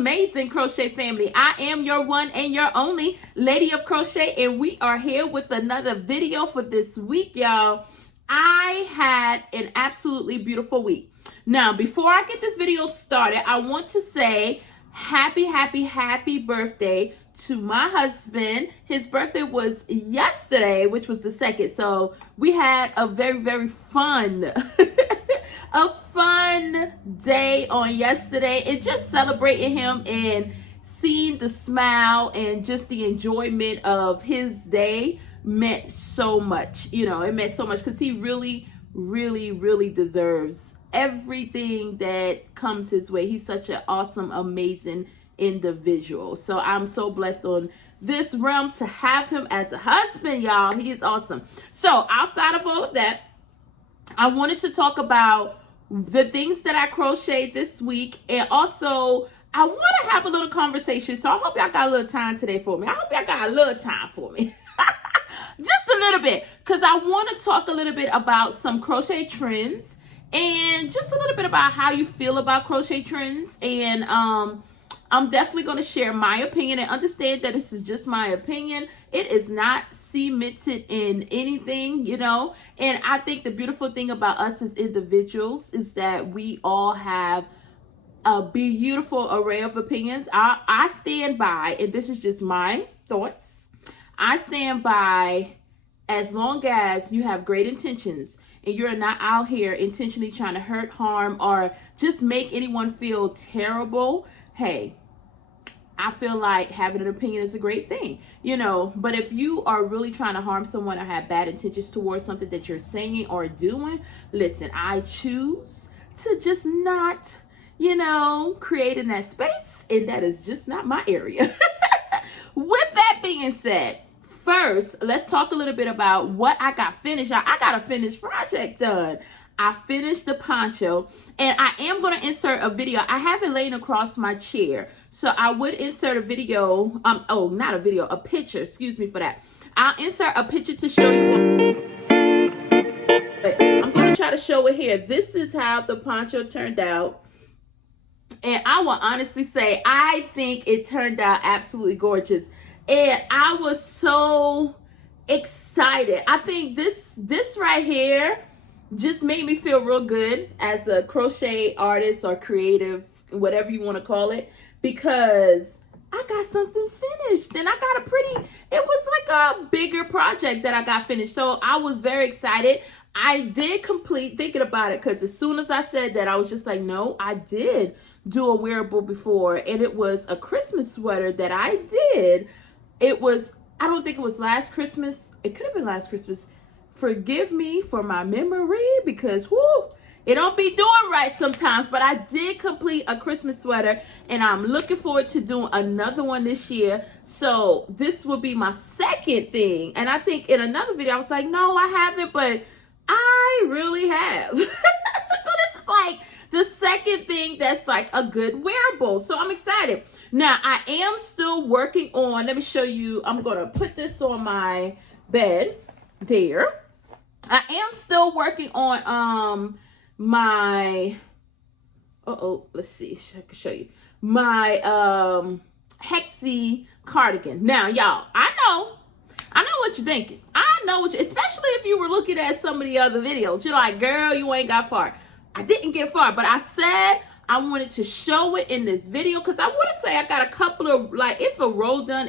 amazing crochet family. I am your one and your only Lady of Crochet, and we are here with another video for this week, y'all. I had an absolutely beautiful week. Now, before I get this video started, I want to say happy birthday to my husband. His birthday was yesterday, which was the 2nd. So we had a very fun a fun day on yesterday, and just celebrating him and seeing the smile and just the enjoyment of his day meant so much. You know, it meant so much because he really deserves everything that comes his way. He's such an awesome, amazing individual. So I'm so blessed on this realm to have him as a husband, y'all. He is awesome. So outside of all of that, I wanted to talk about the things that I crocheted this week, and also I want to have a little conversation. So I hope y'all got a little time today for me. I hope y'all got a little time for me. Just a little bit, because I want to talk a little bit about some crochet trends and just a little bit about how you feel about crochet trends. And I'm definitely going to share my opinion, and understand that this is just my opinion. It is not cemented in anything, you know. And I think the beautiful thing about us as individuals is that we all have a beautiful array of opinions. I stand by, and this is just my thoughts, I stand by, as long as you have great intentions and you're not out here intentionally trying to hurt, harm, or just make anyone feel terrible, hey, I feel like having an opinion is a great thing, you know. But if you are really trying to harm someone or have bad intentions towards something that you're saying or doing, listen, I choose to just not, you know, create in that space, and that is just not my area. With that being said, first, let's talk a little bit about what I got finished. I got a finished project done. I finished the poncho, and I am going to insert a video. I have it laying across my chair, so I would insert a video. Not a video, a picture. Excuse me for that. I'll insert a picture to show you. I'm going to try to show it here. This is how the poncho turned out, and I will honestly say I think it turned out absolutely gorgeous, and I was so excited. I think this right here just made me feel real good as a crochet artist or creative, whatever you want to call it, because I got something finished, and I got it was like a bigger project that I got finished. So I was very excited. I did complete, thinking about it, because as soon as I said that, I was just like, no, I did do a wearable before, and it was a Christmas sweater that I did. It was, I don't think it was last Christmas. It could have been last Christmas. Forgive me for my memory, because whoo, it don't be doing right sometimes. But I did complete a Christmas sweater, and I'm looking forward to doing another one this year. So this will be my second thing. And I think in another video I was like, no, I haven't, but I really have. So this is like the second thing that's like a good wearable. So I'm excited. Now I am still working on, let me show you, I'm gonna put this on my bed there. I am still working on my let's see, I can show you my hexie cardigan. Now y'all, I know what you're thinking. I know what you, especially if you were looking at some of the other videos, you're like, girl, you ain't got far. I didn't get far, but I said I wanted to show it in this video, because I want to say I got a couple of, like, if a row done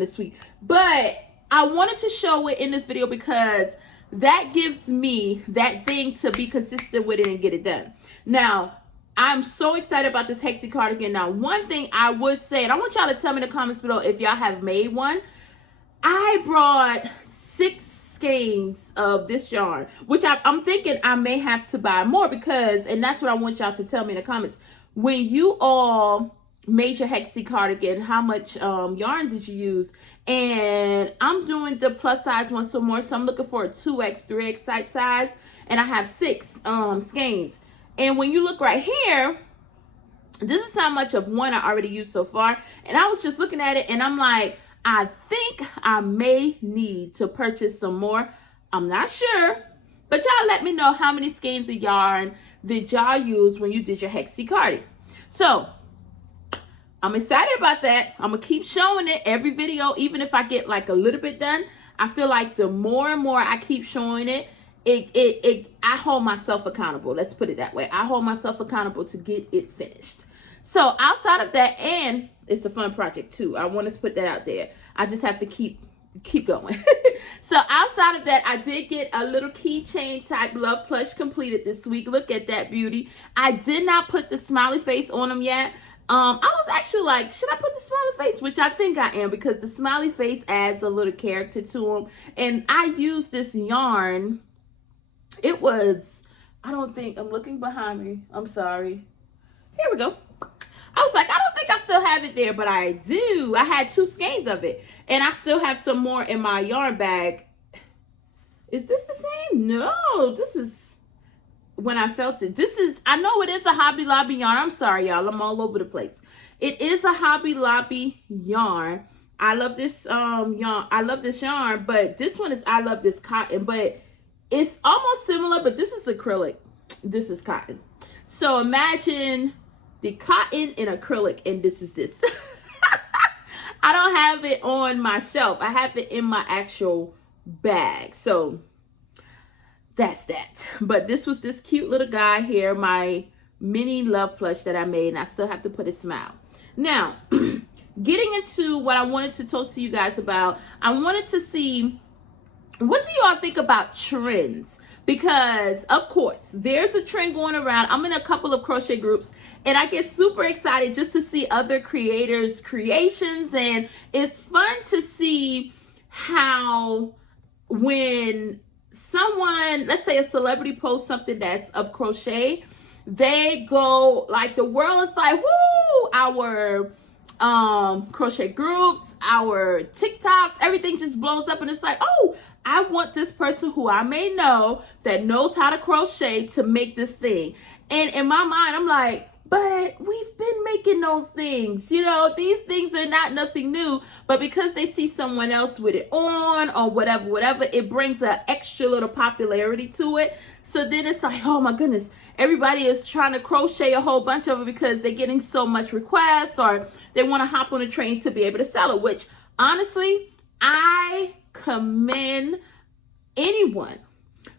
this week, but I wanted to show it in this video because that gives me that thing to be consistent with it and get it done. Now, I'm so excited about this hexie cardigan. Now, one thing I would say, and I want y'all to tell me in the comments below if y'all have made one. I brought 6 skeins of this yarn, which I'm thinking I may have to buy more, because, and that's what I want y'all to tell me in the comments. When you all made your hexie cardigan, how much yarn did you use? And I'm doing the plus size one some more, so I'm looking for a 2x 3x type size, and I have 6 skeins. And when you look right here, this is how much of one I already used so far. And I was just looking at it, and I'm like, I think I may need to purchase some more. I'm not sure, but y'all let me know how many skeins of yarn did y'all use when you did your hexie cardigan. So I'm excited about that. I'm gonna keep showing it every video, even if I get like a little bit done. I feel like the more and more I keep showing it, I hold myself accountable. Let's put it that way. I hold myself accountable to get it finished. So outside of that, and it's a fun project too. I want to put that out there. I just have to keep going. So outside of that, I did get a little keychain type love plush completed this week. Look at that beauty. I did not put the smiley face on them yet. I was actually like, should I put the smiley face? Which I think I am, because the smiley face adds a little character to them. And I used this yarn. It was, I don't think, I'm looking behind me. I'm sorry. Here we go. I was like, I don't think I still have it there, but I do. I had 2 skeins of it. And I still have some more in my yarn bag. Is this the same? No, this is when I felt it. This is, I know it is a Hobby Lobby yarn. I'm sorry, y'all. I'm all over the place. It is a Hobby Lobby yarn. I love this yarn. I love this yarn, but this one is, I love this cotton, but it's almost similar, but this is acrylic. This is cotton. So imagine the cotton in acrylic, and this is this. I don't have it on my shelf. I have it in my actual bag. So that's that. But this was this cute little guy here, my mini love plush that I made, and I still have to put a smile. Now, getting into what I wanted to talk to you guys about, I wanted to see, what do y'all think about trends? Because, of course, there's a trend going around. I'm in a couple of crochet groups, and I get super excited just to see other creators' creations. And it's fun to see how when someone, let's say a celebrity posts something that's of crochet, they go, like, the world is like, woo, our crochet groups, our TikToks, everything just blows up, and it's like, oh, I want this person who I may know that knows how to crochet to make this thing. And in my mind, I'm like, but we've been making those things. You know, these things are not nothing new. But because they see someone else with it on or whatever, it brings an extra little popularity to it. So then it's like, oh my goodness, everybody is trying to crochet a whole bunch of it because they're getting so much requests, or they want to hop on a train to be able to sell it, which honestly, I commend anyone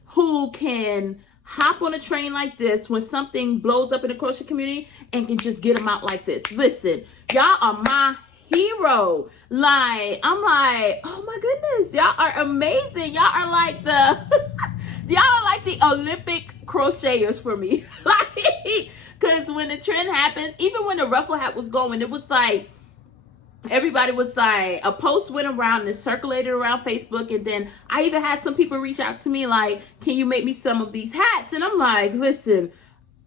who can hop on a train like this when something blows up in the crochet community and can just get them out like this. Listen, y'all are my hero. Like, I'm like, oh my goodness, y'all are amazing. Y'all are like the y'all are like the Olympic crocheters for me. Like, because when the trend happens, even when the ruffle hat was going, it was like, everybody was like, a post went around and it circulated around Facebook, and then I even had some people reach out to me like, can you make me some of these hats? And I'm like, listen,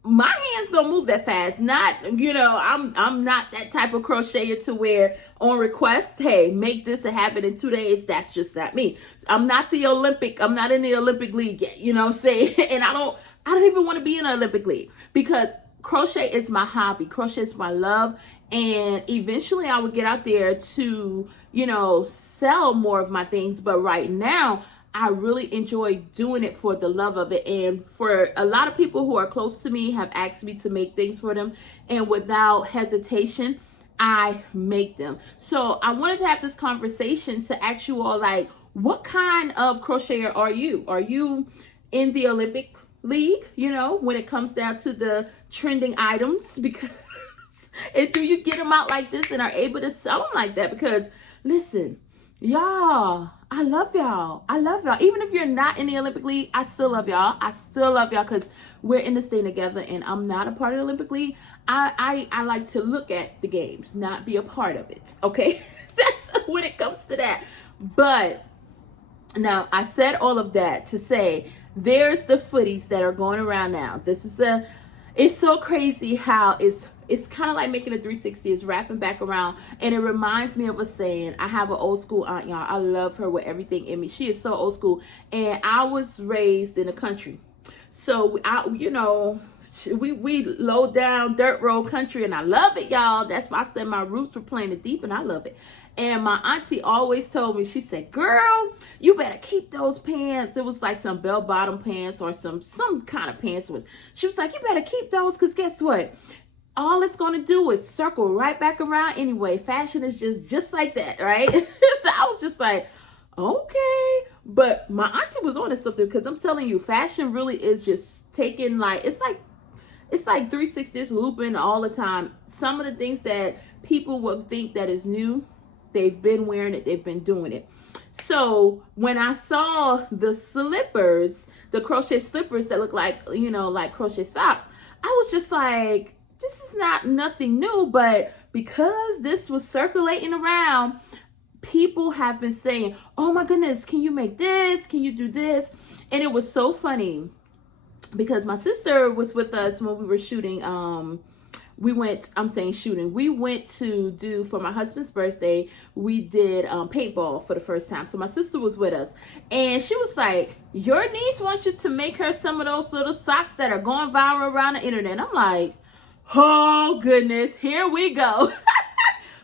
my hands don't move that fast. Not, you know, I'm not that type of crocheter to where on request, hey, make this and have it in 2 days. That's just not me. I'm not in the Olympic league yet, you know what I'm saying? And I don't even want to be in the Olympic league, because crochet is my hobby. Crochet is my love. And eventually I would get out there to, you know, sell more of my things. But right now, I really enjoy doing it for the love of it. And for a lot of people who are close to me have asked me to make things for them. And without hesitation, I make them. So I wanted to have this conversation to ask you all, like, what kind of crocheter are you? Are you in the Olympic league, you know, when it comes down to the trending items? Because and do you get them out like this and are able to sell them like that? Because listen, y'all, I love y'all. I love y'all. Even if you're not in the Olympic League, I still love y'all. I still love y'all because we're in this thing together, and I'm not a part of the Olympic League. I like to look at the games, not be a part of it. Okay? That's when it comes to that. But now I said all of that to say there's the footies that are going around now. It's so crazy how it's kind of like making a 360. It's wrapping back around, and it reminds me of a saying. I have an old school aunt, y'all. I love her with everything in me. She is so old school, and I was raised in the country, so we low down dirt road country, and I love it, y'all. That's why I said my roots were planted deep, and I love it. And my auntie always told me, she said, girl, you better keep those pants. It was like some bell-bottom pants or some kind of pants. She was like, you better keep those, because guess what? all it's going to do is circle right back around anyway. Fashion is just like that, right? So I was just like, okay. But my auntie was on to something, because I'm telling you, fashion really is just taking, like, it's like 360, it's looping all the time. Some of the things that people would think that is new, they've been wearing it, they've been doing it. So when I saw the slippers, the crochet slippers that look like, you know, like crochet socks, I was just like, this is not nothing new. But because this was circulating around, people have been saying, oh my goodness, can you make this? Can you do this? And it was so funny, because my sister was with us when we were shooting. We went to do, for my husband's birthday, we did paintball for the first time. So my sister was with us, and she was like, your niece wants you to make her some of those little socks that are going viral around the internet. And I'm like, oh goodness, here we go.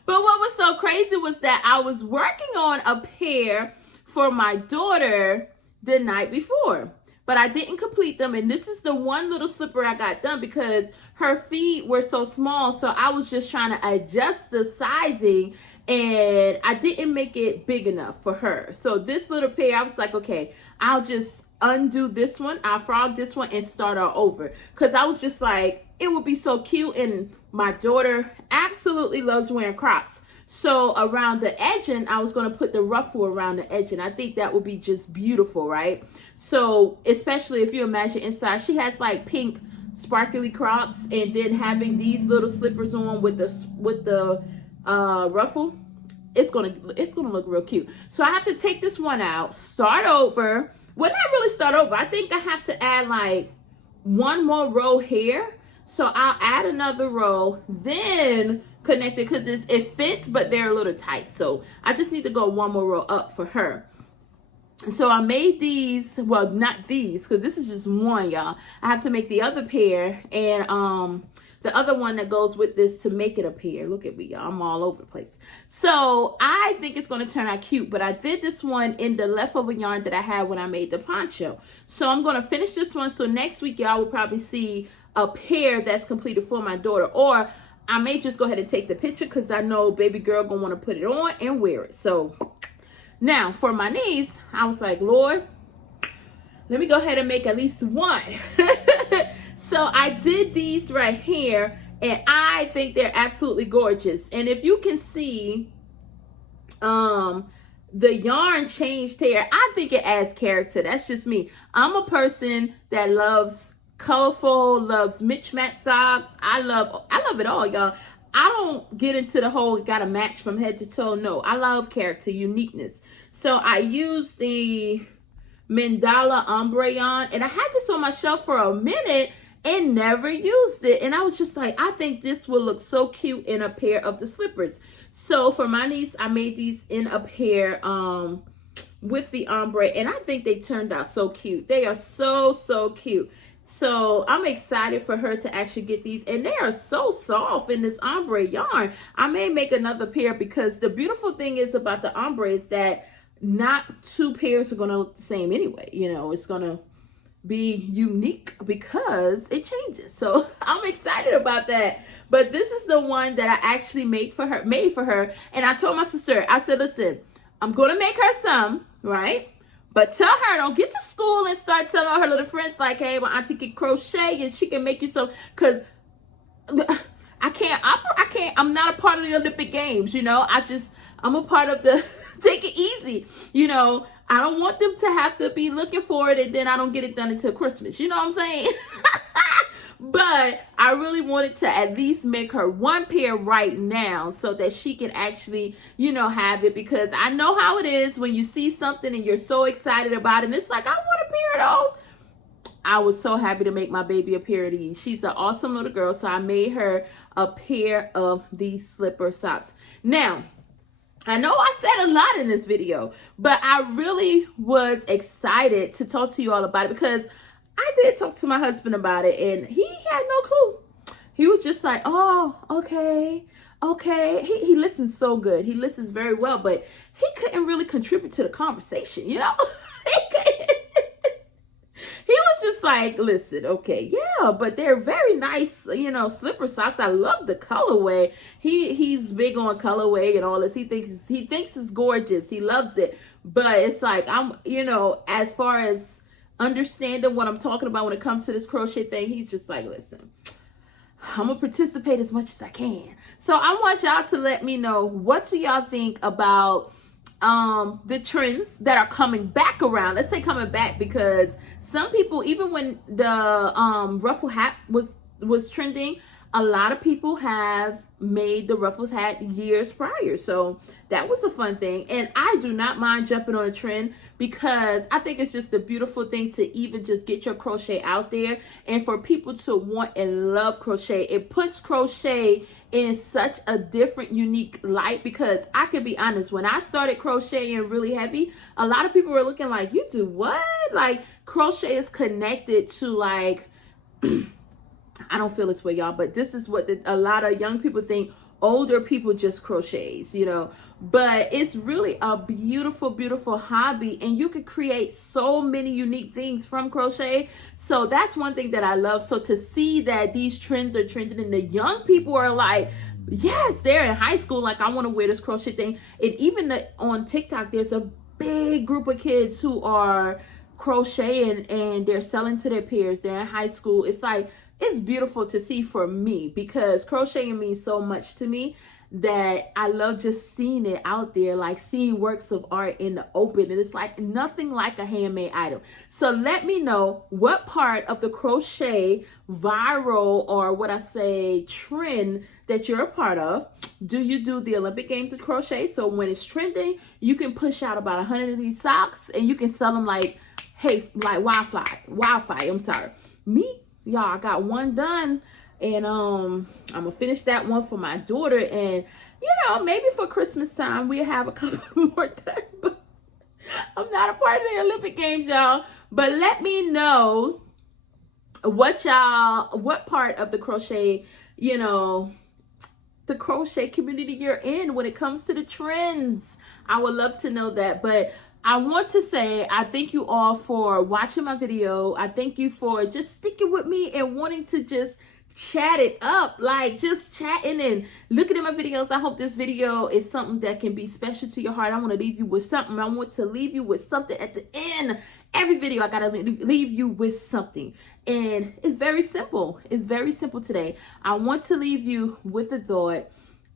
But what was so crazy was that I was working on a pair for my daughter the night before, but I didn't complete them. And this is the one little slipper I got done, because her feet were so small. So I was just trying to adjust the sizing, and I didn't make it big enough for her. So this little pair, I was like, okay, I'll just undo this one, I'll frog this one, and start all over. Because I was just like, it would be so cute. And my daughter absolutely loves wearing Crocs. So around the edging, I was going to put the ruffle around the edge, and I think that would be just beautiful, right? So especially if you imagine inside, she has like pink sparkly Crocs, and then having these little slippers on with the ruffle, it's gonna look real cute. So I have to take this one out, start over. Well, not really start over. I think I have to add like one more row here. So I'll add another row, then connect it, because it fits, but they're a little tight. So I just need to go one more row up for her. So I made these, well, not these, because this is just one, y'all. I have to make the other pair, and the other one that goes with this to make it a pair. Look at me, y'all. I'm all over the place. So I think it's going to turn out cute, but I did this one in the leftover yarn that I had when I made the poncho. So I'm going to finish this one. So next week, y'all will probably see a pair that's completed for my daughter, or I may just go ahead and take the picture, because I know baby girl gonna want to put it on and wear it. So now for my niece, I was like, Lord, let me go ahead and make at least one. So I did these right here, and I think they're absolutely gorgeous. And if you can see, the yarn changed here. I think it adds character. That's just me. I'm a person that loves colorful, loves mismatch socks. I love it all, y'all. I don't get into the whole gotta match from head to toe. No, I love character, uniqueness. So I used the Mandala ombre yarn, and I had this on my shelf for a minute and never used it. And I was just like, I think this will look so cute in a pair of the slippers. So for my niece, I made these in a pair with the ombre, and I think they turned out so cute. They are so cute. So I'm excited for her to actually get these, and they are so soft in this ombre yarn. I may make another pair, because the beautiful thing is about the ombre is that not two pairs are going to look the same anyway. You know, it's going to be unique because it changes. So I'm excited about that. But this is the one that I actually made for her. And I told my sister, I said, listen, I'm going to make her some, right? But tell her, don't get to school and start telling all her little friends like, hey, well, auntie can crochet and she can make you some, because I can't, I'm not a part of the Olympic Games, you know. I'm a part of the take it easy, you know. I don't want them to have to be looking for it, and then I don't get it done until Christmas. You know what I'm saying? But I really wanted to at least make her one pair right now, so that she can actually, you know, have it, because I know how it is when you see something and you're so excited about it, and it's like, I want a pair of those. I was so happy to make my baby a pair of these. She's an awesome little girl, so I made her a pair of these slipper socks. Now, I know I said a lot in this video, but I really was excited to talk to you all about it, because I did talk to my husband about it, and he had no clue. He was just like, oh, okay. He listens so good. He listens very well, but he couldn't really contribute to the conversation, you know? He was just like, listen, okay, yeah, but they're very nice, you know, slipper socks. I love the colorway. He's big on colorway and all this. He thinks it's gorgeous. He loves it. But it's like, I'm, you know, as far as understanding what I'm talking about when it comes to this crochet thing, he's just like, listen, I'm gonna participate as much as I can. So I want y'all to let me know, what do y'all think about the trends that are coming back around? Let's say coming back, because some people, even when the ruffle hat was trending, a lot of people have made the ruffles hat years prior. So that was a fun thing. And I do not mind jumping on a trend, because I think it's just a beautiful thing to even just get your crochet out there, and for people to want and love crochet. It puts crochet in such a different, unique light, because I can be honest, when I started crocheting really heavy, a lot of people were looking like, you do what? Like, crochet is connected to, like, I don't feel this way, y'all, but this is what a lot of young people think. Older people just crochets, you know, but it's really a beautiful, beautiful hobby, and you could create so many unique things from crochet. So that's one thing that I love. So to see that these trends are trending, and the young people are like, yes, they're in high school, like, I want to wear this crochet thing. And even on TikTok, there's a big group of kids who are crocheting, and they're selling to their peers. They're in high school. It's like, it's beautiful to see for me, because crocheting means so much to me that I love just seeing it out there, like seeing works of art in the open. And it's like nothing like a handmade item. So let me know what part of the crochet viral, or what I say trend, that you're a part of. Do you do the Olympic Games of crochet? So when it's trending, you can push out about 100 of these socks, and you can sell them like, hey, like wildfire. I'm sorry. Me, y'all, I got one done, and I'm gonna finish that one for my daughter, and you know, maybe for Christmas time we'll have a couple more done. But I'm not a part of the Olympic Games, y'all. But let me know what part of the crochet, you know, the crochet community you're in when it comes to the trends. I would love to know that. But I want to say, I thank you all for watching my video. I thank you for just sticking with me and wanting to just chat it up, like just chatting and looking at my videos. I hope this video is something that can be special to your heart. I want to leave you with something. I want to leave you with something at the end. Every video, I got to leave you with something. And it's very simple. It's very simple today. I want to leave you with a thought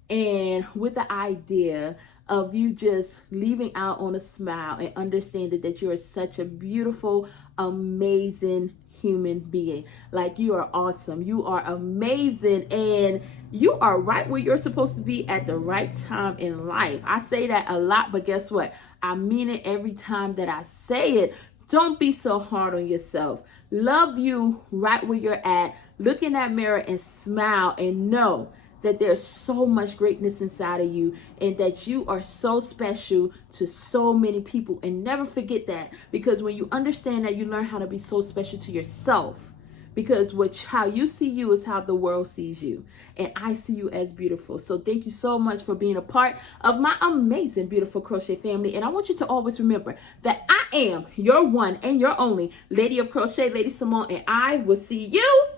and with the idea of you just leaving out on a smile and understanding that you are such a beautiful, amazing human being. Like, you are awesome. You are amazing. And you are right where you're supposed to be at the right time in life. I say that a lot, but guess what? I mean it every time that I say it. Don't be so hard on yourself. Love you right where you're at. Look in that mirror and smile, and know that there's so much greatness inside of you, and that you are so special to so many people. And never forget that, because when you understand that, you learn how to be so special to yourself, because how you see you is how the world sees you. And I see you as beautiful. So thank you so much for being a part of my amazing, beautiful crochet family. And I want you to always remember that I am your one and your only Lady of Crochet, Lady Simone, and I will see you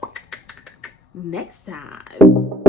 next time.